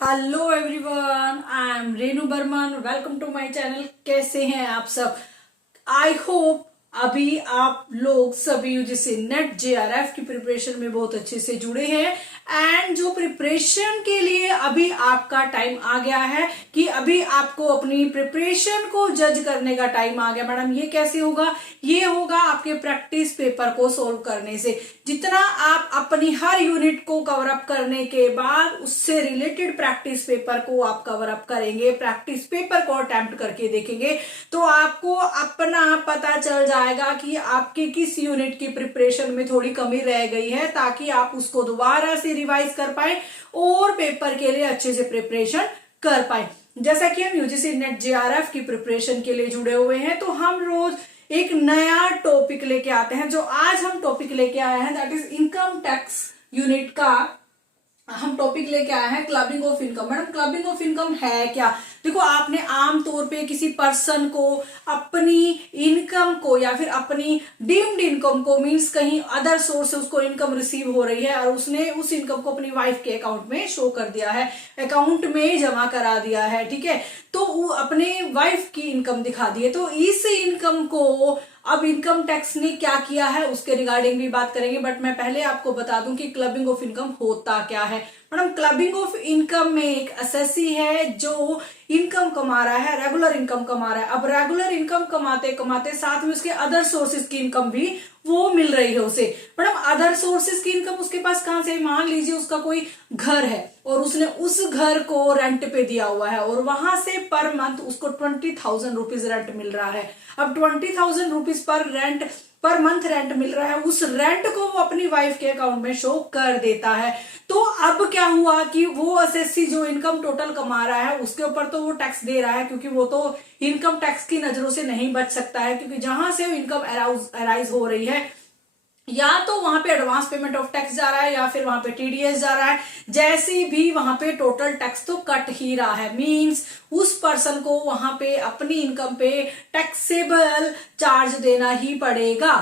Hello everyone, I am Renu Barman. Welcome to my channel. कैसे हैं आप सब? आई होप अभी आप लोग सभी यूजीसी नेट जेआरएफ की प्रिपरेशन में बहुत अच्छे से जुड़े हैं एंड जो प्रिपरेशन के लिए अभी आपका टाइम आ गया है कि अभी आपको अपनी प्रिपरेशन को जज करने का टाइम आ गया। मैडम ये कैसे होगा? ये होगा आपके प्रैक्टिस पेपर को सोल्व करने से। जितना आप अपनी हर यूनिट को कवर अप करने के बाद उससे रिलेटेड प्रैक्टिस पेपर को आप कवर अप करेंगे, प्रैक्टिस पेपर को अटेम्प्ट करके देखेंगे, तो आपको अपना पता चल जाएगा कि आपके किस यूनिट की प्रिपरेशन में थोड़ी कमी रह गई है, ताकि आप उसको दोबारा से रिवाइज कर पाए और पेपर के लिए अच्छे से प्रिपरेशन कर पाए। जैसा कि हम यूजीसी नेट जेआरएफ की प्रिपरेशन के लिए जुड़े हुए हैं, तो हम रोज एक नया टॉपिक लेके आते हैं। जो आज हम टॉपिक लेके आए हैं that is income tax unit का हम टॉपिक लेके आए हैं clubbing of income. Madam clubbing of income है क्या? देखो, आपने आम तौर पे किसी पर्सन को अपनी इनकम को या फिर अपनी डीम्ड इनकम को मींस कहीं अदर सोर्स से उसको इनकम रिसीव हो रही है और उसने उस इनकम को अपनी वाइफ के अकाउंट में शो कर दिया है, अकाउंट में जमा करा दिया है, ठीक है। तो वो अपने वाइफ की इनकम दिखा दी है। तो इस इनकम को अब इनकम टैक्स ने क्या किया है उसके रिगार्डिंग भी बात करेंगे, बट मैं पहले आपको बता दूं कि क्लबिंग ऑफ इनकम होता क्या है। मैडम क्लबिंग ऑफ इनकम में एक असेसी है जो इनकम कमा रहा है, रेगुलर इनकम कमा रहा है। अब रेगुलर इनकम कमाते कमाते साथ में उसके अदर सोर्सेज की इनकम भी वो मिल रही है उसे। मैडम अदर सोर्सेज की इनकम उसके पास कहां से? मान लीजिए उसका कोई घर है और उसने उस घर को रेंट पे दिया हुआ है और वहां से पर मंथ उसको 20,000 रुपीज रेंट मिल रहा है। अब 20,000 रुपीज पर मंथ रेंट मिल रहा है, उस रेंट को वो अपनी वाइफ के अकाउंट में शो कर देता है। तो अब क्या हुआ कि वो असेसी जो इनकम टोटल कमा रहा है उसके ऊपर तो वो टैक्स दे रहा है, क्योंकि वो तो इनकम टैक्स की नजरों से नहीं बच सकता है, क्योंकि जहां से इनकम अराइज हो रही है या तो वहां पे एडवांस पेमेंट ऑफ टैक्स जा रहा है या फिर वहां पे टीडीएस जा रहा है। जैसी भी वहां पे टोटल टैक्स तो कट ही रहा है, मींस उस पर्सन को वहां पे अपनी इनकम पे टैक्सेबल चार्ज देना ही पड़ेगा,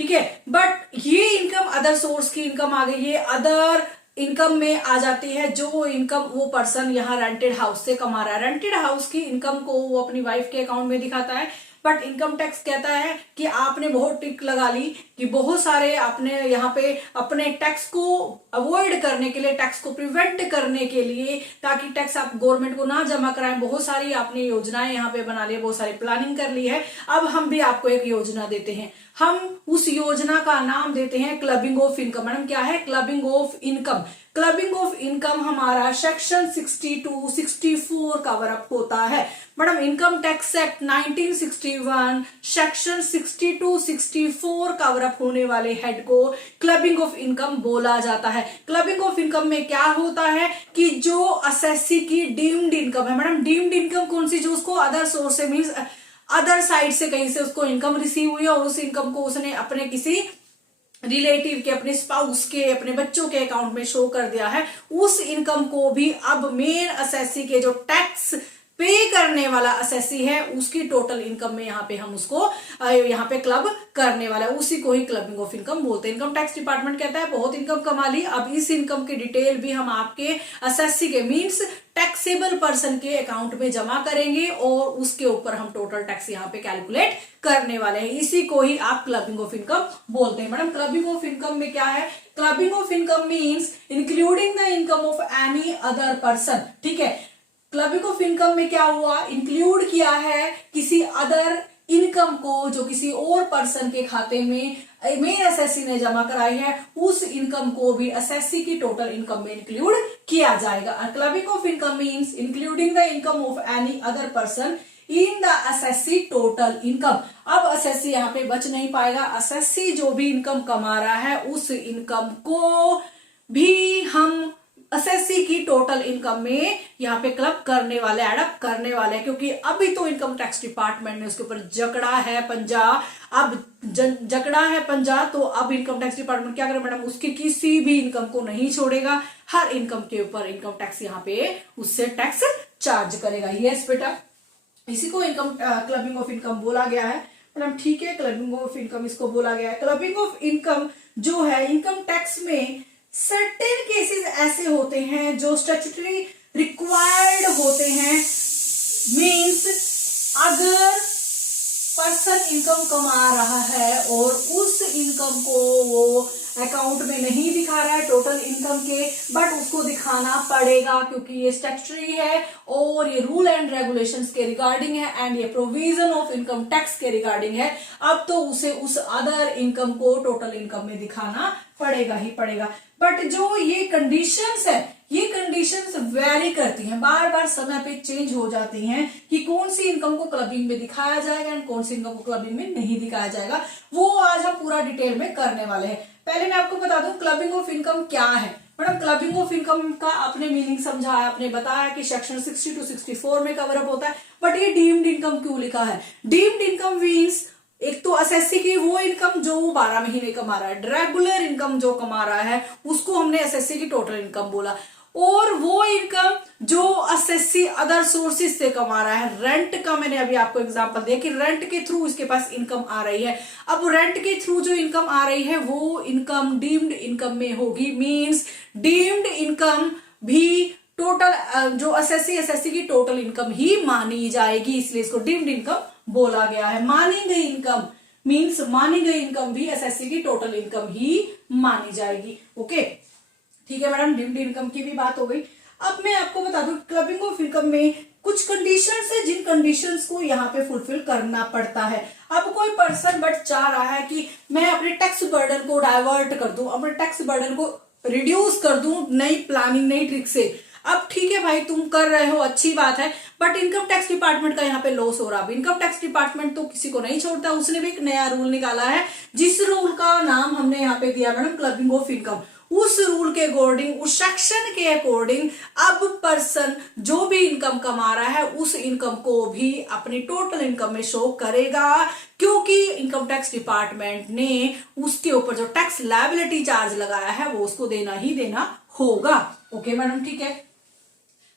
ठीक है। बट ये इनकम अदर सोर्स की इनकम आ गई, ये अदर इनकम में आ जाती है। जो इनकम वो पर्सन यहाँ रेंटेड हाउस से कमा रहा है, रेंटेड हाउस की इनकम को वो अपनी वाइफ के अकाउंट में दिखाता है। बट इनकम टैक्स कहता है कि आपने बहुत ट्रिक लगा ली, कि बहुत सारे आपने यहाँ पे अपने टैक्स को अवॉइड करने के लिए, टैक्स को प्रिवेंट करने के लिए, ताकि टैक्स आप गवर्नमेंट को ना जमा कराएं, बहुत सारी आपने योजनाएं यहाँ पे बना ली, बहुत सारी प्लानिंग कर ली है। अब हम भी आपको एक योजना देते हैं, हम उस योजना का नाम देते हैं क्लबिंग ऑफ इनकम। मैडम क्या है clubbing of income? Clubbing of income हमारा सेक्शन 62, 64 कवर अप होता है। Madam income tax act 1961 section 62, 64 cover up होने वाले हेड को क्लबिंग ऑफ इनकम बोला जाता है। क्लबिंग ऑफ इनकम में क्या होता है कि जो असेसी की डीम्ड इनकम है, मैडम डीम्ड इनकम कौन सी? जो उसको अदर सोर्स से मीन्स अदर साइड से कहीं से उसको इनकम रिसीव हुई और उस इनकम को उसने अपने किसी रिलेटिव के, अपने स्पाउस के, अपने बच्चों के अकाउंट में शो कर दिया है, उस इनकम को भी अब मेन असेसी के जो टैक्स पे करने वाला असेसी है उसकी टोटल इनकम में यहाँ पे हम उसको यहाँ पे क्लब करने वाला है, उसी को ही क्लबिंग ऑफ इनकम बोलते हैं। इनकम टैक्स डिपार्टमेंट कहता है बहुत इनकम कमा ली, अब इस इनकम की डिटेल भी हम आपके असेसी के मींस टैक्सेबल पर्सन के अकाउंट में जमा करेंगे और उसके ऊपर हम टोटल टैक्स यहाँ पे कैलकुलेट करने वाले हैं, इसी को ही आप क्लबिंग ऑफ इनकम बोलते हैं। मैडम क्लबिंग ऑफ इनकम में क्या है? Clubbing of income means including the income of any other person, ठीक है। क्लबिंग ऑफ इनकम में क्या हुआ? इंक्लूड किया है किसी अदर इनकम को जो किसी और पर्सन के खाते में मेन असेसी ने जमा कराई है, उस इनकम को भी असेसी की टोटल इनकम में इंक्लूड किया जाएगा। Clubbing of income means including the income of any other person in the assessee total income. अब असेसी यहाँ पे बच नहीं पाएगा, असेसी जो भी इनकम कमा रहा है उस इनकम को भी हम असेसी की टोटल इनकम में यहाँ पे क्लब करने वाले, एडअप करने वाले, क्योंकि अभी तो इनकम टैक्स डिपार्टमेंट ने उसके ऊपर जकड़ा है पंजा। अब जकड़ा है पंजा, तो अब इनकम टैक्स डिपार्टमेंट क्या करे मैडम? उसकी किसी भी इनकम को नहीं छोड़ेगा, हर इनकम के ऊपर इनकम टैक्स यहाँ पे उससे टैक्स चार्ज करेगा। यस बेटा, इसी को इनकम क्लबिंग ऑफ इनकम बोला गया है। मैडम ठीक है, क्लबिंग ऑफ इनकम इसको बोला गया है। क्लबिंग ऑफ इनकम जो है इनकम टैक्स में सर्टेन केसेस ऐसे होते हैं जो स्टैट्यूटरी रिक्वायर्ड होते हैं। मीन्स अगर पर्सन इनकम कमा रहा है और उस इनकम को वो अकाउंट में नहीं दिखा रहा है टोटल इनकम के, बट उसको दिखाना पड़ेगा क्योंकि ये स्टैट्यूटरी है और ये रूल एंड रेगुलेशंस के रिगार्डिंग है एंड ये प्रोविजन ऑफ इनकम टैक्स के रिगार्डिंग है। अब तो उसे उस अदर इनकम को टोटल इनकम में दिखाना पड़ेगा ही पड़ेगा। बट जो ये कंडीशंस है, ये कंडीशंस वेरी करती हैं, बार बार समय पे चेंज हो जाती हैं कि कौन सी इनकम को क्लबिंग में दिखाया जाएगा एंड कौन सी इनकम को क्लबिंग में नहीं दिखाया जाएगा। वो आज हम पूरा डिटेल में करने वाले हैं। पहले मैं आपको बता दूं क्लबिंग ऑफ इनकम क्या है। मैडम क्लबिंग ऑफ इनकम का आपने मीनिंग समझाया, आपने बताया कि सेक्शन 60 to 64 में कवर अप होता है। बट ये डीम्ड इनकम क्यों लिखा है? डीम्ड इनकम मीन्स एक तो एसएससी की वो इनकम जो 12 महीने कमा रहा है, रेगुलर इनकम जो कमा रहा है उसको हमने एसएससी की टोटल इनकम बोला, और वो इनकम जो एसएससी अदर सोर्सेज से कमा रहा है। रेंट का मैंने अभी आपको एग्जांपल दिया कि रेंट के थ्रू इसके पास इनकम आ रही है। अब रेंट के थ्रू जो इनकम आ रही है वो इनकम डीम्ड इनकम में होगी। मींस डीम्ड इनकम भी टोटल जो एसएससी की टोटल इनकम ही मानी जाएगी, इसलिए इसको डीम्ड इनकम बोला गया है। मानी गई इनकम मींस मानी गई इनकम भी एसएससी की टोटल इनकम ही मानी जाएगी। ओके, ठीक है मैडम, डीम्ड इनकम की भी बात हो गई। अब मैं आपको बता दूं क्लबिंग ऑफ इनकम में कुछ कंडीशंस है जिन कंडीशंस को यहाँ पे फुलफिल करना पड़ता है। अब कोई पर्सन बट चाह रहा है कि मैं अपने टैक्स बर्डन को डाइवर्ट कर दूं, अपने टैक्स बर्डन को रिड्यूस कर दूं नई प्लानिंग नई ट्रिक से। अब ठीक है भाई, तुम कर रहे हो, अच्छी बात है, बट इनकम टैक्स डिपार्टमेंट का यहाँ पे लॉस हो रहा है। इनकम टैक्स डिपार्टमेंट तो किसी को नहीं छोड़ता, उसने भी एक नया रूल निकाला है जिस रूल का नाम हमने यहाँ पे दिया मैडम क्लबिंग ऑफ इनकम। उस रूल के अकॉर्डिंग, उस सेक्शन के अकॉर्डिंग अब पर्सन जो भी इनकम कमा रहा है उस इनकम को भी अपनी टोटल इनकम में शो करेगा, क्योंकि इनकम टैक्स डिपार्टमेंट ने उसके ऊपर जो टैक्स लायबिलिटी चार्ज लगाया है वो उसको देना ही देना होगा। ओके मैडम, ठीक है।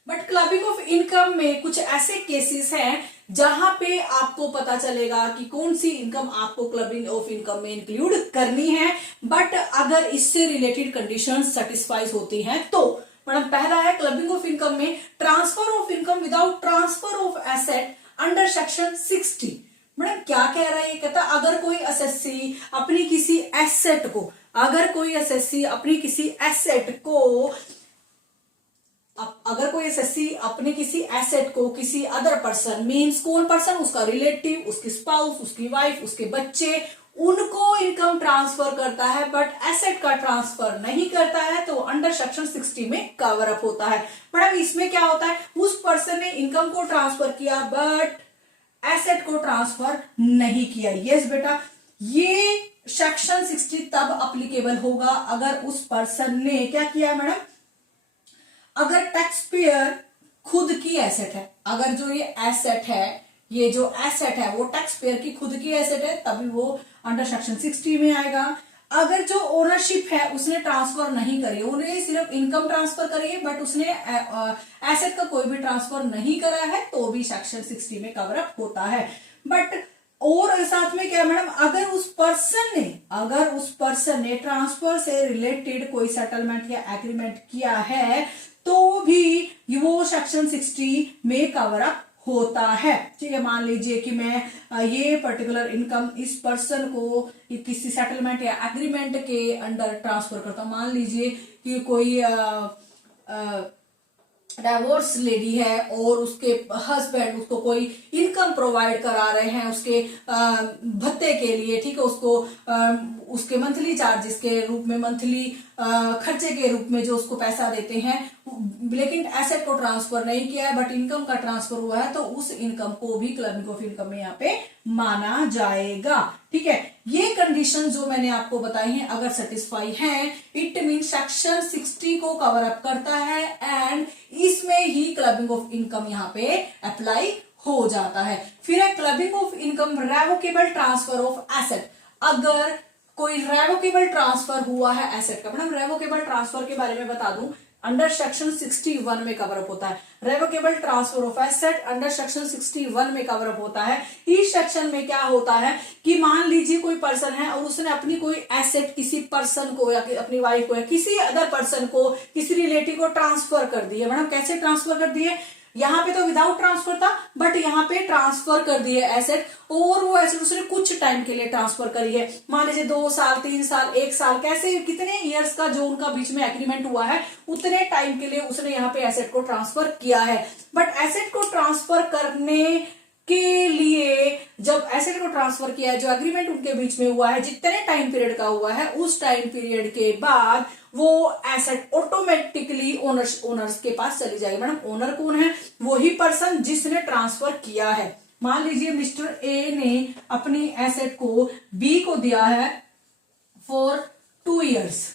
बट क्लबिंग ऑफ इनकम में कुछ ऐसे केसेस हैं जहां पे आपको पता चलेगा कि कौन सी इनकम आपको क्लबिंग ऑफ इनकम में इंक्लूड करनी है, बट अगर इससे रिलेटेड कंडीशंस सेटिस्फाइज होती हैं तो। मैडम पहला है क्लबिंग ऑफ इनकम में transfer of income without transfer of asset under section 60। Madam क्या कह रहा है? ये कहता अगर कोई एसएससी अपनी किसी एसेट को, अगर कोई एसएससी अपनी किसी एसेट को अगर कोई एसएससी अपने किसी एसेट को किसी अदर पर्सन मींस कौन पर्सन, उसका रिलेटिव, उसकी स्पाउस, उसकी वाइफ, उसके बच्चे, उनको इनकम ट्रांसफर करता है बट एसेट का ट्रांसफर नहीं करता है तो अंडर सेक्शन 60 में कवर अप होता है। मैडम इसमें क्या होता है, उस पर्सन ने इनकम को ट्रांसफर किया बट एसेट को ट्रांसफर नहीं किया। यस बेटा, ये सेक्शन 60 तब अप्लीकेबल होगा अगर उस पर्सन ने क्या किया मैडम, अगर टैक्स पेयर खुद की एसेट है, अगर जो ये एसेट है, ये जो एसेट है वो टैक्स पेयर की खुद की एसेट है तभी वो अंडर सेक्शन 60 में आएगा। अगर जो ओनरशिप है उसने ट्रांसफर नहीं करी, उन्हें सिर्फ इनकम ट्रांसफर करी है बट उसने एसेट का कोई भी ट्रांसफर नहीं करा है तो भी सेक्शन 60 में कवर अप होता है। बट और साथ में क्या मैडम, अगर उस पर्सन ने ट्रांसफर से रिलेटेड कोई सेटलमेंट या एग्रीमेंट किया है तो भी वो सेक्शन 60 में कवर अप होता है। ठीक है, मान लीजिए कि मैं ये पर्टिकुलर इनकम इस पर्सन को किसी सेटलमेंट या एग्रीमेंट के अंडर ट्रांसफर करता हूं। मान लीजिए कि कोई डाइवोर्स लेडी है और उसके हस्बैंड उसको कोई इनकम प्रोवाइड करा रहे हैं उसके भत्ते के लिए, ठीक है, उसको उसके मंथली चार्जेस के रूप में, मंथली खर्चे के रूप में जो उसको पैसा देते हैं, लेकिन एसेट को ट्रांसफर नहीं किया है बट इनकम का ट्रांसफर हुआ है तो उस इनकम को भी क्लबिंग ऑफ इनकम में यहाँ पे माना जाएगा। ठीक है, ये कंडीशन जो मैंने आपको बताई हैं अगर सेटिस्फाई हैं, इट मीन सेक्शन 60 को कवर अप करता है एंड इसमें ही क्लबिंग ऑफ इनकम यहाँ पे अप्लाई हो जाता है। फिर है clubbing of income revocable transfer of asset. अगर कोई रेवोकेबल ट्रांसफर हुआ है एसेट का, मैडम रेवोकेबल ट्रांसफर के बारे में बता दूं अंडर सेक्शन 61 में कवर अप होता है। Revocable transfer of asset under section 61 में कवर अप होता है। इस सेक्शन में क्या होता है कि मान लीजिए कोई पर्सन है और उसने अपनी कोई एसेट किसी पर्सन को या अपनी वाइफ को या किसी अदर पर्सन को, किसी रिलेटिव को ट्रांसफर कर दी है। मैडम कैसे ट्रांसफर कर दी है? यहाँ पे तो विदाउट ट्रांसफर था, बट यहाँ पे ट्रांसफर कर दिए एसेट, और वो एसेट उसने कुछ टाइम के लिए ट्रांसफर करी है। मान लीजिए 2 साल, 3 साल, 1 साल, कैसे कितने ईयर्स का जो उनका बीच में एग्रीमेंट हुआ है उतने टाइम के लिए उसने यहाँ पे एसेट को ट्रांसफर किया है। बट एसेट को ट्रांसफर करने के लिए जब एसेट को ट्रांसफर किया है, जो एग्रीमेंट उनके बीच में हुआ है, जितने टाइम पीरियड का हुआ है, उस टाइम पीरियड के बाद वो एसेट ऑटोमेटिकली ओनर्स के पास चली जाएगी। मैडम ओनर कौन है? वही पर्सन जिसने ट्रांसफर किया है। मान लीजिए मिस्टर ए ने अपनी एसेट को बी को दिया है फॉर 2 इयर्स।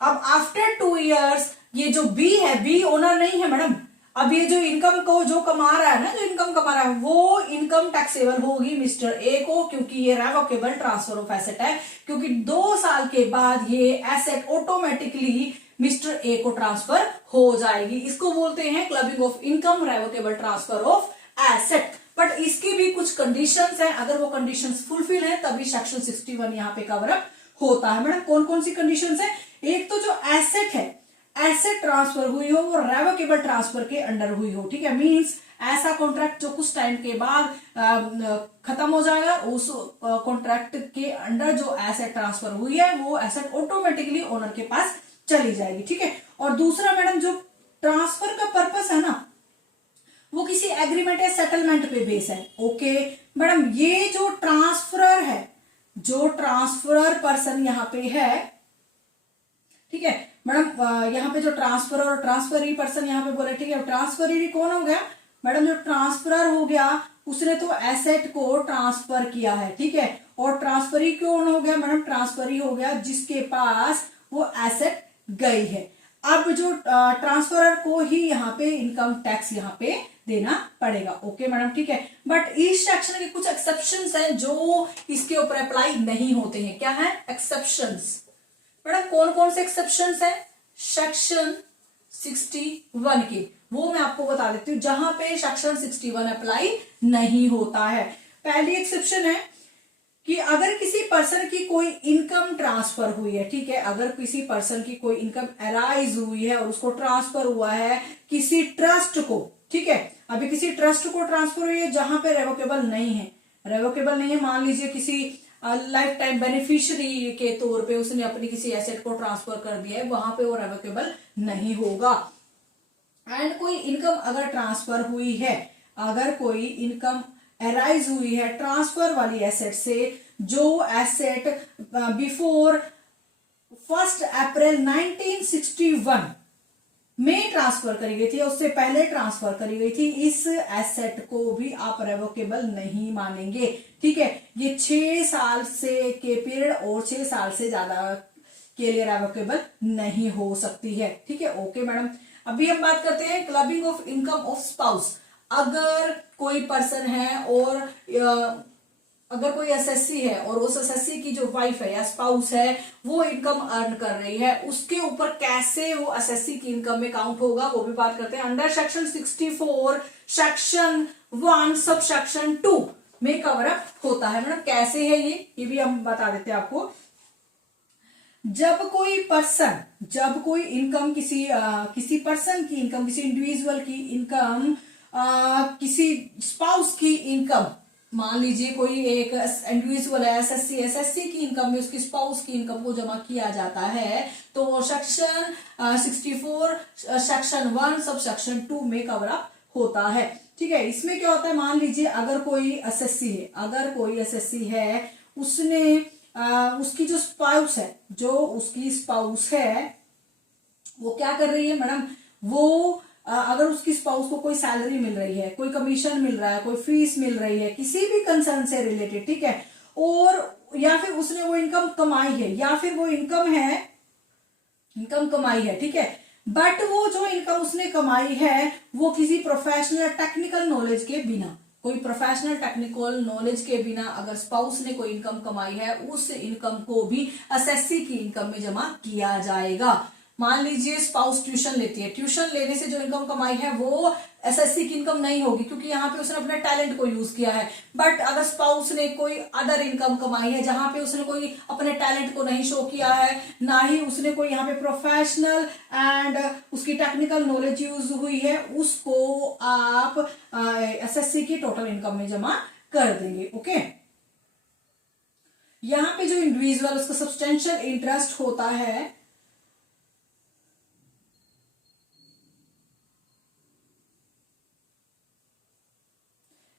अब आफ्टर 2 इयर्स ये जो बी है, बी ओनर नहीं है मैडम। अब ये जो इनकम को जो कमा रहा है ना, जो इनकम कमा रहा है, वो इनकम टैक्सेबल होगी मिस्टर ए को, क्योंकि ये रेवोकेबल ट्रांसफर ऑफ एसेट है। क्योंकि 2 साल के बाद ये एसेट ऑटोमेटिकली मिस्टर ए को ट्रांसफर हो जाएगी। इसको बोलते हैं clubbing of income, revocable transfer of asset. But इसकी भी कुछ कंडीशंस हैं, अगर वो कंडीशंस फुलफिल है तभी सेक्शन 61 यहाँ पे कवर अप होता है। मैडम कौन कौन सी कंडीशंस है? एक तो जो एसेट है, एसेट ट्रांसफर हुई हो वो रेवोकेबल ट्रांसफर के अंडर हुई हो। ठीक है, मींस ऐसा कॉन्ट्रैक्ट जो कुछ टाइम के बाद खत्म हो जाएगा, उस कॉन्ट्रैक्ट के अंडर जो एसेट ट्रांसफर हुई है वो एसेट ऑटोमेटिकली ओनर के पास चली जाएगी। ठीक है, और दूसरा मैडम जो ट्रांसफर का पर्पस है ना, वो किसी एग्रीमेंट या सेटलमेंट पे बेस है। ओके मैडम, ये जो ट्रांसफरर है, जो ट्रांसफरर पर्सन यहाँ पे है, ठीक है मैडम, यहाँ पे जो ट्रांसफरर और ट्रांसफरी पर्सन यहाँ पे बोले, ठीक है, ट्रांसफरी कौन हो गया मैडम? जो ट्रांसफरर हो गया उसने तो एसेट को ट्रांसफर किया है। ठीक है, और ट्रांसफरी कौन हो गया मैडम? ट्रांसफरी हो गया जिसके पास वो एसेट गई है। अब जो ट्रांसफरर को ही यहाँ पे इनकम टैक्स यहाँ पे देना पड़ेगा। ओके मैडम, ठीक है। बट इस सेक्शन के कुछ एक्सेप्शंस हैं जो इसके ऊपर अप्लाई नहीं होते हैं। क्या है एक्सेप्शंस? मैडम कौन कौन से एक्सेप्शंस हैं सेक्शन 61 के, वो मैं आपको बता देती हूँ, जहां पे सेक्शन 61 अप्लाई नहीं होता है। पहली एक्सेप्शन है कि अगर किसी पर्सन की कोई इनकम ट्रांसफर हुई है, ठीक है, अगर किसी पर्सन की कोई इनकम अराइज हुई है और उसको ट्रांसफर हुआ है किसी ट्रस्ट को, ठीक है, अभी किसी ट्रस्ट को ट्रांसफर हुई है जहां पे रेवोकेबल नहीं है, रेवोकेबल नहीं है, मान लीजिए किसी लाइफ टाइम बेनिफिशियरी के तौर पे उसने अपनी किसी एसेट को ट्रांसफर कर दिया है, वहां पे वो रेवोकेबल नहीं होगा। एंड कोई इनकम अगर ट्रांसफर हुई है, अगर कोई इनकम अराइज हुई है ट्रांसफर वाली एसेट से, जो एसेट बिफोर 1 अप्रैल 1961 में ट्रांसफर करी गई थी, उससे पहले ट्रांसफर करी गई थी, इस एसेट को भी आप रेवोकेबल नहीं मानेंगे। ठीक है, ये 6 साल से के पीरियड और 6 साल से ज्यादा के लिए रेवोकेबल नहीं हो सकती है। ठीक है, ओके मैडम। अभी हम बात करते हैं clubbing of income of spouse. अगर कोई पर्सन है और अगर कोई एसएससी है और उस एसएससी की जो वाइफ है या स्पाउस है वो इनकम अर्न कर रही है, उसके ऊपर कैसे वो एसएससी की इनकम में काउंट होगा वो भी बात करते हैं। Under section 64 section 1 sub section 2 में कवर अप होता है। मतलब कैसे है ये भी हम बता देते हैं आपको। जब कोई इनकम किसी पर्सन की इनकम, किसी इंडिविजुअल की इनकम, किसी स्पाउस की इनकम, मान लीजिए कोई एक इंडिविजुअल है एसएससी की इनकम में उसकी स्पाउस की इनकम को जमा किया जाता है, तो सेक्शन 64 सेक्शन 1 सब सेक्शन 2 में कवर अप होता है। ठीक है, इसमें क्या होता है, मान लीजिए अगर कोई एसएससी है, उसने उसकी जो उसकी स्पाउस है वो क्या कर रही है मैडम, वो अगर उसकी स्पाउस को कोई सैलरी मिल रही है, कोई कमीशन मिल रहा है, कोई फीस मिल रही है किसी भी कंसर्न से रिलेटेड, ठीक है, और या फिर उसने वो इनकम कमाई है या फिर वो इनकम कमाई है, ठीक है, बट वो जो इनकम उसने कमाई है वो किसी प्रोफेशनल टेक्निकल नॉलेज के बिना, कोई प्रोफेशनल टेक्निकल नॉलेज के बिना अगर स्पाउस ने कोई इनकम कमाई है, उस इनकम को भी एसएससी की इनकम में जमा किया जाएगा। मान लीजिए स्पाउस ट्यूशन लेती है, ट्यूशन लेने से जो इनकम कमाई है वो एसएससी की इनकम नहीं होगी, क्योंकि यहाँ पे उसने अपने टैलेंट को यूज किया है। बट अगर स्पाउस ने कोई अदर इनकम कमाई है जहां पे उसने कोई अपने टैलेंट को नहीं शो किया है, ना ही उसने कोई यहाँ पे प्रोफेशनल एंड उसकी टेक्निकल नॉलेज यूज हुई है, उसको आप एसएससी की टोटल इनकम में जमा कर देंगे। ओके, यहाँ पे जो इंडिविजुअल उसका सब्सटेंशियल इंटरेस्ट होता है,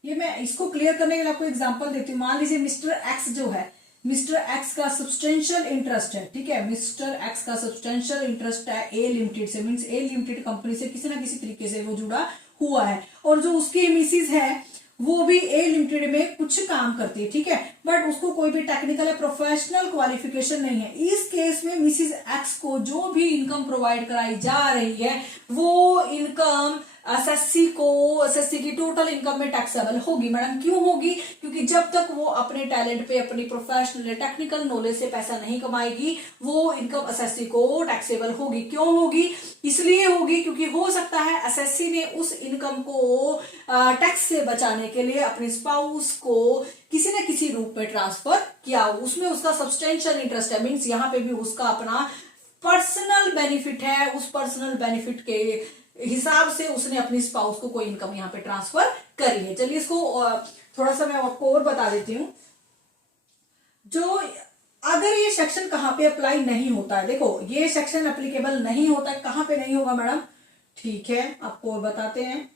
ये मैं इसको क्लियर करने के लिए आपको एग्जांपल देती हूँ। मान लीजिए मिस्टर एक्स जो है, मिस्टर एक्स का सब्सटेंशियल इंटरेस्ट है, ठीक है, मिस्टर एक्स का सब्सटेंशियल इंटरेस्ट है ए लिमिटेड से, मींस ए लिमिटेड कंपनी से किसी ना किसी तरीके से वो जुड़ा हुआ है, और जो उसकी मिसिज है वो भी ए लिमिटेड में कुछ काम करती है, ठीक है, बट उसको कोई भी टेक्निकल या प्रोफेशनल क्वालिफिकेशन नहीं है। इस केस में मिसिज एक्स को जो भी इनकम प्रोवाइड कराई जा रही है वो इनकम एसएससी की टोटल इनकम में टैक्सेबल होगी। मैडम क्यों होगी? क्योंकि जब तक वो अपने टैलेंट पे, अपनी प्रोफेशनल या टेक्निकल नॉलेज से पैसा नहीं कमाएगी, वो इनकम एसएससी को टैक्सेबल होगी। क्यों होगी? इसलिए होगी क्योंकि हो सकता है एसएससी ने उस इनकम को टैक्स से बचाने के लिए अपने स्पाउस को किसी न किसी रूप में ट्रांसफर किया, उसमें उसका सब्सटेंशियल इंटरेस्ट है, मीन्स यहाँ पे भी उसका अपना पर्सनल बेनिफिट है, उस पर्सनल बेनिफिट के हिसाब से उसने अपनी स्पाउस को कोई इनकम यहाँ पे ट्रांसफर करी है। चलिए इसको थोड़ा सा मैं आपको और बता देती हूँ। जो अगर ये सेक्शन कहाँ पे अप्लाई नहीं होता है, देखो ये सेक्शन एप्लीकेबल नहीं होता है, कहाँ पे नहीं होगा मैडम? ठीक है, आपको और बताते हैं।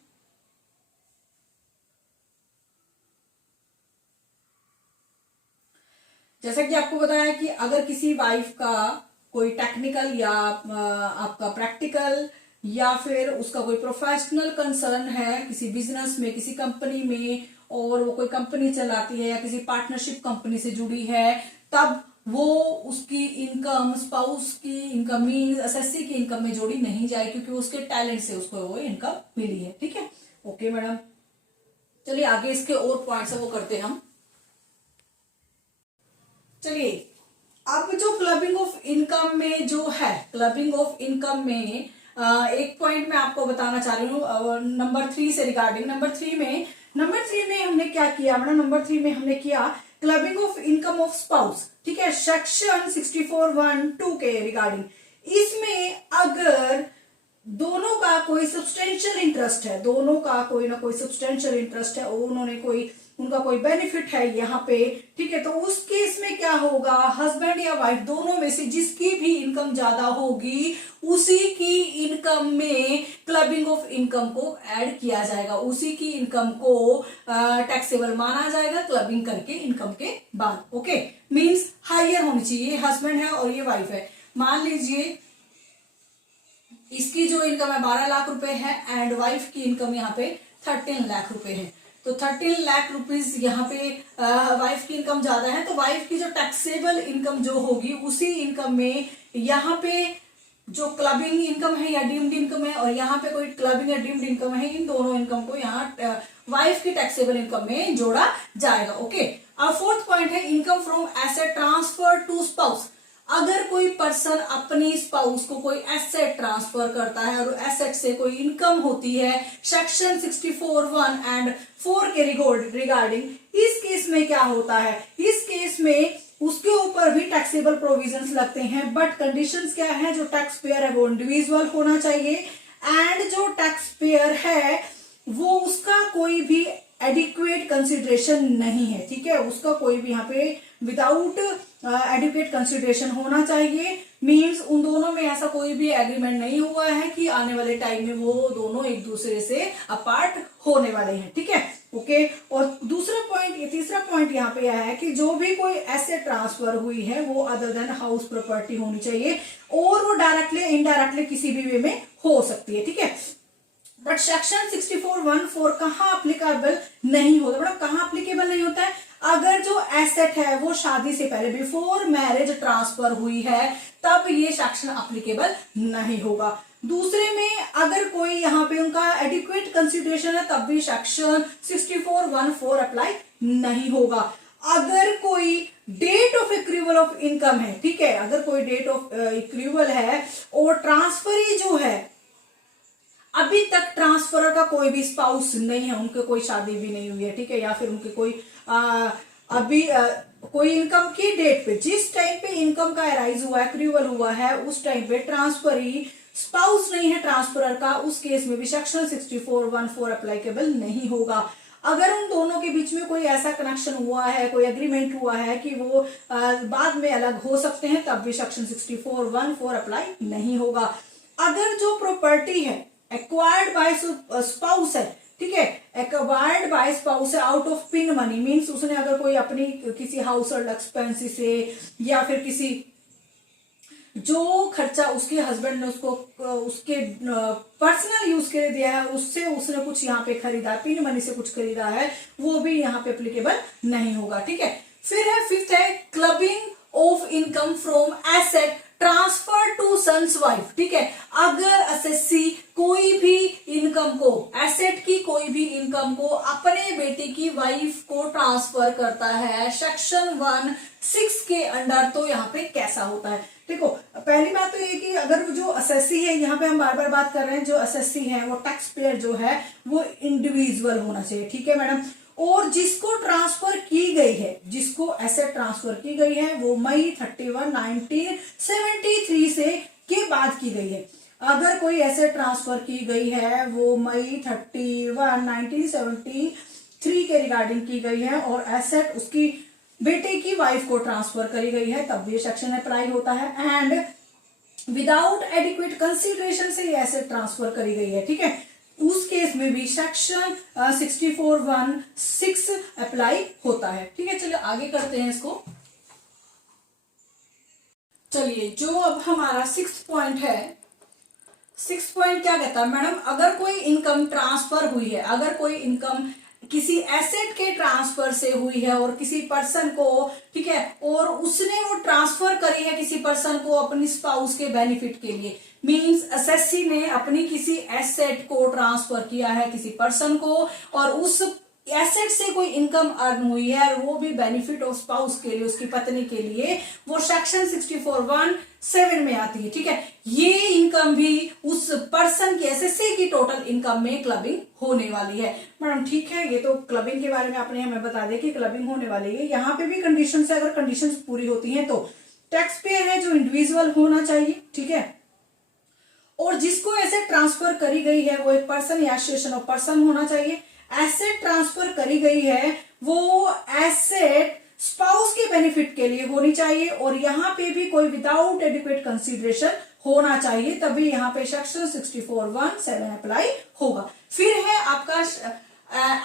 जैसा कि आपको बताया कि अगर किसी वाइफ का कोई टेक्निकल या आपका प्रैक्टिकल या फिर उसका कोई प्रोफेशनल कंसर्न है किसी बिजनेस में, किसी कंपनी में, और वो कोई कंपनी चलाती है या किसी पार्टनरशिप कंपनी से जुड़ी है, तब वो उसकी इनकम स्पाउस की इनकम मीन एसएससी की इनकम में जोड़ी नहीं जाए, क्योंकि उसके टैलेंट से उसको वो इनकम मिली है। ठीक है, ओके मैडम, चलिए आगे इसके और पॉइंट्स वो करते हैं हम। चलिए अब जो क्लबिंग ऑफ इनकम में जो है, क्लबिंग ऑफ इनकम में एक पॉइंट मैं आपको बताना चाह रही हूँ नंबर 3 से रिगार्डिंग। नंबर थ्री में हमने क्या किया मैडम? नंबर 3 में हमने किया clubbing of income of spouse. ठीक है, सेक्शन 64(1)(2) के रिगार्डिंग। इसमें अगर दोनों का कोई सब्सटेंशियल इंटरेस्ट है, दोनों का कोई ना कोई सब्सटेंशियल इंटरेस्ट है, और उन्होंने कोई उनका कोई बेनिफिट है यहाँ पे, ठीक है, तो उस केस में क्या होगा? हस्बैंड या वाइफ दोनों में से जिसकी भी इनकम ज्यादा होगी उसी की इनकम में क्लबिंग ऑफ इनकम को ऐड किया जाएगा, उसी की इनकम को टैक्सेबल माना जाएगा क्लबिंग करके इनकम के बाद। ओके, मींस हायर होनी चाहिए। हस्बैंड है और ये वाइफ है, मान लीजिए इसकी जो इनकम है 12 लाख रुपए है एंड वाइफ की इनकम यहाँ पे 13 लाख रुपए है, तो 13 लाख रुपीज यहाँ पे वाइफ की इनकम ज्यादा है, तो वाइफ की जो टैक्सेबल इनकम जो होगी उसी इनकम में यहाँ पे जो क्लबिंग इनकम है या डीम्ड इनकम है, और यहाँ पे कोई क्लबिंग या डीम्ड इनकम है, इन दोनों इनकम को यहाँ वाइफ की टैक्सेबल इनकम में जोड़ा जाएगा। ओके, अब फोर्थ पॉइंट है income from asset transfer to spouse. अगर कोई पर्सन अपनी स्पाउस को कोई एसेट ट्रांसफर करता है और एसेट से कोई इनकम होती है, सेक्शन 64(1) एंड 4 के रिगार्डिंग, इस केस में क्या होता है? इस केस में उसके ऊपर भी टैक्सेबल प्रोविजंस लगते हैं, बट कंडीशंस क्या है? जो टैक्स पेयर है वो इंडिविजुअल होना चाहिए, एंड जो टैक्स पेयर है वो उसका कोई भी एडिक्वेट कंसिडरेशन नहीं है। ठीक है, उसका कोई भी यहाँ पे विदाउट एडिक्वेट कंसिडरेशन होना चाहिए, मींस उन दोनों में ऐसा कोई भी एग्रीमेंट नहीं हुआ है कि आने वाले टाइम में वो दोनों एक दूसरे से अपार्ट होने वाले हैं। ठीक है, ओके, और दूसरा पॉइंट, ये तीसरा पॉइंट यहाँ पे है कि जो भी कोई एसेट ट्रांसफर हुई है वो अदर देन हाउस प्रॉपर्टी होनी चाहिए, और वो डायरेक्टली इनडायरेक्टली किसी भी वे में हो सकती है। ठीक है, बट सेक्शन 64(1)(4) कहाँ अप्लीकेबल नहीं होता? मतलब कहाँ अप्लीकेबल नहीं होता है? अगर जो एसेट है वो शादी से पहले बिफोर मैरिज ट्रांसफर हुई है, तब ये सेक्शन अप्लीकेबल नहीं होगा। दूसरे में अगर कोई यहाँ पे उनका एडिक्वेट कंसिडरेशन है, तब भी सेक्शन 64(1)(4) अप्लाई नहीं होगा। अगर कोई date of accrual of income है, ठीक है, अगर कोई डेट ऑफ एक्रूवल है और ट्रांसफरी जो है अभी तक ट्रांसफरर का कोई भी स्पाउस नहीं है, उनके कोई शादी भी नहीं हुई है, ठीक है, या फिर उनके कोई अभी कोई इनकम की डेट पे, जिस टाइम पे इनकम का अराइज हुआ है, एक्रूवल हुआ है, उस टाइम पे ट्रांसफरी स्पाउस नहीं है ट्रांसफरर का, उस केस में भी सेक्शन 64(1)(4) अप्लीकेबल नहीं होगा। अगर उन दोनों के बीच में कोई ऐसा कनेक्शन हुआ है, कोई एग्रीमेंट हुआ है कि वो बाद में अलग हो सकते हैं, तब भी सेक्शन 64(1)(4) अप्लाई नहीं होगा। अगर जो प्रॉपर्टी है एक्वायर्ड बाय स्पाउस है, ठीक है, एक्वायर्ड बाय स्पाउस है out of pin money, means उसने अगर कोई अपनी किसी हाउस होल्ड एक्सपेंस से या फिर किसी जो खर्चा उसके हस्बैंड ने उसको उसके पर्सनल यूज के लिए दिया है, उससे उसने कुछ यहाँ पे खरीदा, पिन मनी से कुछ खरीदा है, वो भी यहाँ पे एप्लीकेबल नहीं होगा, ठीक है। फिर है फिफ्थ है clubbing of income from asset transfer to sons wife, ठीक है। अगर एसएससी कोई भी इनकम को, एसेट की कोई भी इनकम को अपने बेटे की वाइफ को ट्रांसफर करता है सेक्शन 1(6) के अंडर, तो यहाँ पे कैसा होता है। देखो, पहली बात तो ये कि अगर जो एसएससी है, यहाँ पे हम बार बार बात कर रहे हैं, जो एसएससी है वो टैक्स पेयर जो है वो इंडिविजुअल होना चाहिए, ठीक है मैडम। और जिसको ट्रांसफर की गई है, जिसको एसेट ट्रांसफर की गई है, वो मई 31, 1973 से के बाद की गई है। अगर कोई एसेट ट्रांसफर की गई है वो मई 31, 1973 के रिगार्डिंग की गई है और एसेट उसकी बेटे की वाइफ को ट्रांसफर करी गई है, तब ये सेक्शन अप्लाई होता है। एंड विदाउट एडिक्वेट कंसिडरेशन से ये एसेट ट्रांसफर करी गई है, ठीक है, उस केस में भी सेक्शन 64(1)(6) अप्लाई होता है, ठीक है। चलिए आगे करते हैं इसको। चलिए, जो अब हमारा 6th पॉइंट है, 6th पॉइंट क्या कहता है मैडम, अगर कोई इनकम ट्रांसफर हुई है, अगर कोई इनकम किसी एसेट के ट्रांसफर से हुई है और किसी पर्सन को, ठीक है, और उसने वो ट्रांसफर करी है किसी पर्सन को अपनी स्पाउस के बेनिफिट के लिए, मींस एसएससी ने अपनी किसी एसेट को ट्रांसफर किया है किसी पर्सन को और उस एसेट से कोई इनकम अर्न हुई है और वो भी बेनिफिट ऑफ स्पाउस के लिए, उसकी पत्नी के लिए, वो सेक्शन 64(1)(7) में आती है, ठीक है। ये इनकम भी उस पर्सन की, एसएससी की टोटल इनकम में क्लबिंग होने वाली है मैडम, ठीक है। ये तो क्लबिंग के बारे में आपने हमें बता दिया कि क्लबिंग होने वाली है। यहाँ पे भी कंडीशन है, अगर कंडीशन पूरी होती है तो टैक्स पेयर है जो इंडिविजुअल होना चाहिए, ठीक है, और जिसको एसेट ट्रांसफर करी गई है वो एक पर्सन या एसोसिएशन ऑफ पर्सन होना चाहिए। एसेट ट्रांसफर करी गई है वो एसेट स्पाउस के बेनिफिट के लिए होनी चाहिए और यहाँ पे भी कोई विदाउट एडिक्वेट कंसीडरेशन होना चाहिए, तभी यहाँ पे सेक्शन 64(1)(7) अप्लाई होगा। फिर है आपका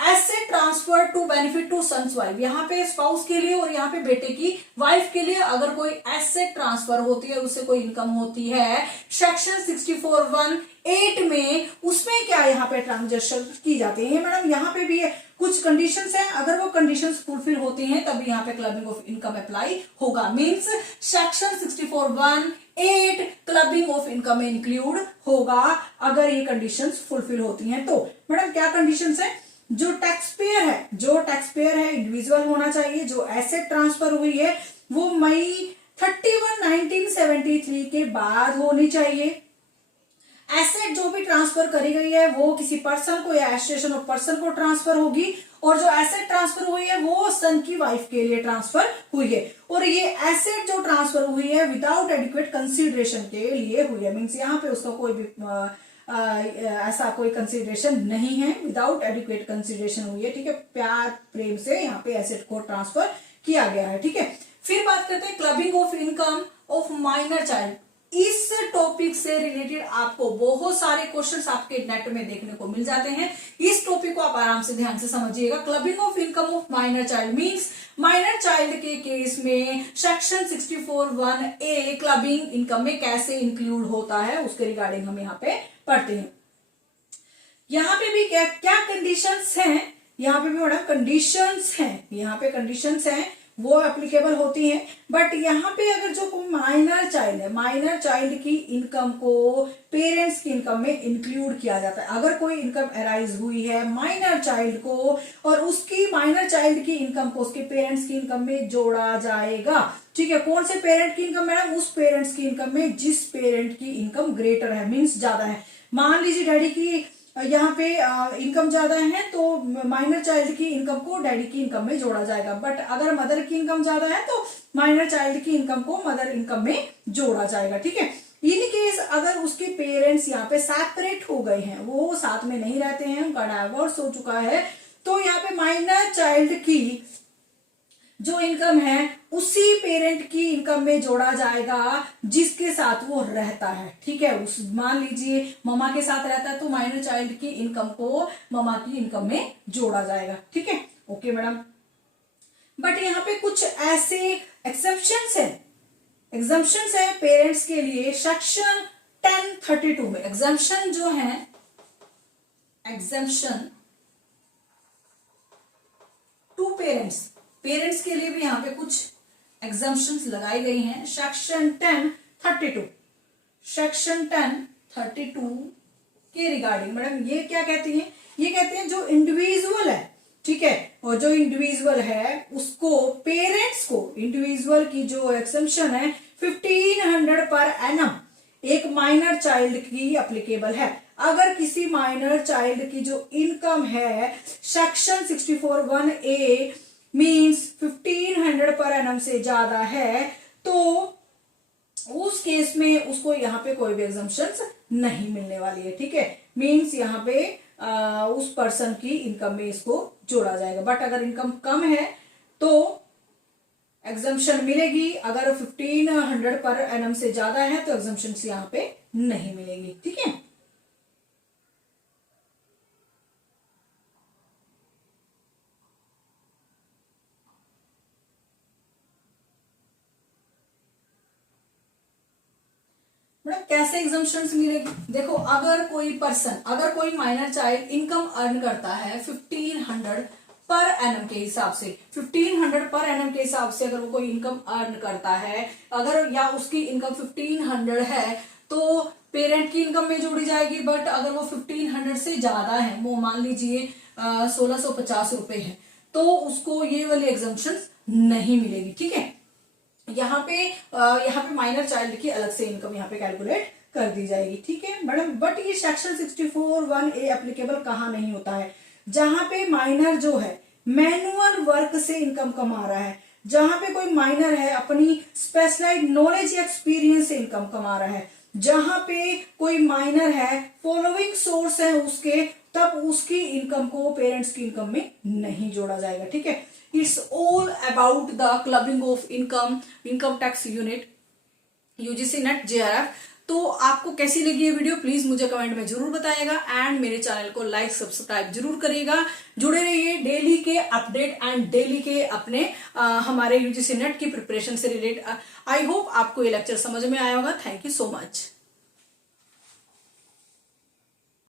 asset transfer to benefit to sons wife, यहाँ पे स्पाउस के लिए और यहाँ पे बेटे की वाइफ के लिए अगर कोई एसेट ट्रांसफर होती है, उससे कोई इनकम होती है सेक्शन 64(1)(8) में, उसमें क्या यहाँ पे ट्रांजेक्शन की जाती है मैडम। यहाँ पे भी कुछ कंडीशंस हैं, अगर वो कंडीशंस फुलफिल होती हैं तभी यहाँ पे क्लबिंग ऑफ इनकम अप्लाई होगा, means section 64(1)(8) clubbing of income में इंक्लूड होगा अगर ये कंडीशंस फुलफिल होती हैं तो। मैडम क्या कंडीशंस है, जो टैक्स पेयर है इंडिविजुअल होना चाहिए, जो एसेट ट्रांसफर हुई है वो मई 31, 1973 के बाद होनी चाहिए, एसेट जो भी ट्रांसफर करी गई है वो किसी पर्सन को या एसोसिएशन ऑफ पर्सन को ट्रांसफर होगी और जो एसेट ट्रांसफर हुई है वो सन की वाइफ के लिए ट्रांसफर हुई है और ये एसेट जो ट्रांसफर हुई है विदाउट एडिक्वेट कंसीडरेशन के लिए हुई है, मीन्स यहाँ पे उसका कोई भी ऐसा कोई कंसीडरेशन नहीं है, विदाउट एडिक्वेट कंसीडरेशन हुई है, ठीक है, प्यार प्रेम से यहाँ पे एसेट को ट्रांसफर किया गया है, ठीक है। फिर बात करते हैं clubbing of income of minor child. इस टॉपिक से रिलेटेड आपको बहुत सारे क्वेश्चंस आपके नेट में देखने को मिल जाते हैं, इस टॉपिक को आप आराम से ध्यान से समझिएगा। Clubbing of income of minor child means minor child के केस में सेक्शन 64(1)(a) क्लबिंग इनकम में कैसे इंक्लूड होता है उसके रिगार्डिंग हम यहाँ पे पढ़ते हैं। यहाँ पे भी क्या कंडीशंस हैं, यहाँ पे भी मैडम कंडीशंस हैं, यहाँ पे कंडीशंस हैं वो एप्लीकेबल होती हैं। बट यहाँ पे अगर जो कोई माइनर चाइल्ड है, माइनर चाइल्ड की इनकम को पेरेंट्स की इनकम में इंक्लूड किया जाता है। अगर कोई इनकम अराइज हुई है माइनर चाइल्ड को और उसकी माइनर चाइल्ड की इनकम को उसके पेरेंट्स की इनकम में जोड़ा जाएगा। ठीक है, कौन से पेरेंट की इनकम मैडम? उस पेरेंट्स की इनकम में जिस पेरेंट की इनकम ग्रेटर है, मीन्स ज्यादा है। मान लीजिए डैडी की यहाँ पे इनकम ज्यादा है तो माइनर चाइल्ड की इनकम को डैडी की इनकम में जोड़ा जाएगा। बट अगर मदर की इनकम ज्यादा है तो माइनर चाइल्ड की इनकम को मदर इनकम में जोड़ा जाएगा। ठीक है, इन केस अगर उसके पेरेंट्स यहाँ पे सेपरेट हो गए हैं, वो साथ में नहीं रहते हैं, उनका डाइवोर्स हो चुका है, तो यहाँ पे माइनर चाइल्ड की जो इनकम है उसी पेरेंट की इनकम में जोड़ा जाएगा जिसके साथ वो रहता है। ठीक है, उस मान लीजिए ममा के साथ रहता है तो माइनर चाइल्ड की इनकम को ममा की इनकम में जोड़ा जाएगा। ठीक है, ओके मैडम। बट यहाँ पे कुछ ऐसे एक्सेप्शंस है पेरेंट्स के लिए। सेक्शन 1032 में एग्जाम्पशन जो है, एग्जाम्पशन टू पेरेंट्स के लिए भी यहाँ पे कुछ एग्जाम्पशंस लगाई गई हैं। सेक्शन 1032 के रिगार्डिंग मैडम ये क्या कहती हैं? ये कहते हैं जो इंडिविजुअल है, ठीक है, और जो इंडिविजुअल है उसको पेरेंट्स को, इंडिविजुअल की जो एग्जम्पशन है 1500 पर एनम एक माइनर चाइल्ड की एप्लीकेबल है। अगर किसी माइनर चाइल्ड की जो इनकम है section 64(1)(a) means 1500 per annum से ज्यादा है तो उस केस में उसको यहाँ पे कोई भी एग्जम्पशंस नहीं मिलने वाली है। ठीक है, मीन्स यहाँ पे उस पर्सन की इनकम में इसको जोड़ा जाएगा। बट अगर इनकम कम है तो एग्जम्पशन मिलेगी, अगर 1500 पर एनम से ज्यादा है तो एग्जम्पशन यहाँ पे नहीं मिलेगी। ठीक है, मतलब कैसे एग्जम्पशंस मिलेगी? देखो, अगर कोई माइनर चाइल्ड इनकम अर्न करता है 1500 पर एनम के हिसाब से, 1500 पर एनम के हिसाब से अगर वो कोई इनकम अर्न करता है, अगर या उसकी इनकम 1500 है तो पेरेंट की इनकम में जोड़ी जाएगी। बट अगर वो 1500 से ज्यादा है, वो मान लीजिए 1650 रुपए है, तो उसको ये वाली एग्जम्पशन नहीं मिलेगी। ठीक है, यहाँ पे माइनर चाइल्ड की अलग से इनकम यहाँ पे कैलकुलेट कर दी जाएगी। ठीक है मैडम, बट ये सेक्शन 64(1)(a) एप्लीकेबल कहाँ नहीं होता है? जहां पे माइनर जो है मैनुअल वर्क से इनकम कमा रहा है, जहां पे कोई माइनर है अपनी स्पेशलाइज्ड नॉलेज या एक्सपीरियंस से इनकम कमा रहा है, जहां पे कोई माइनर है फॉलोइंग सोर्स है उसके, तब उसकी इनकम को पेरेंट्स की इनकम में नहीं जोड़ा जाएगा। ठीक है, it's all about the clubbing of income tax unit UGC net JRF. तो आपको कैसी लगी ये वीडियो प्लीज मुझे कमेंट में जरूर बताइएगा एंड मेरे चैनल को लाइक सब्सक्राइब जरूर करिएगा। जुड़े रहिए डेली के अपडेट एंड डेली के अपने हमारे यूजीसी नेट की प्रिपरेशन से रिलेटेड। आई होप आपको ये लेक्चर समझ में आया होगा। Thank you so much.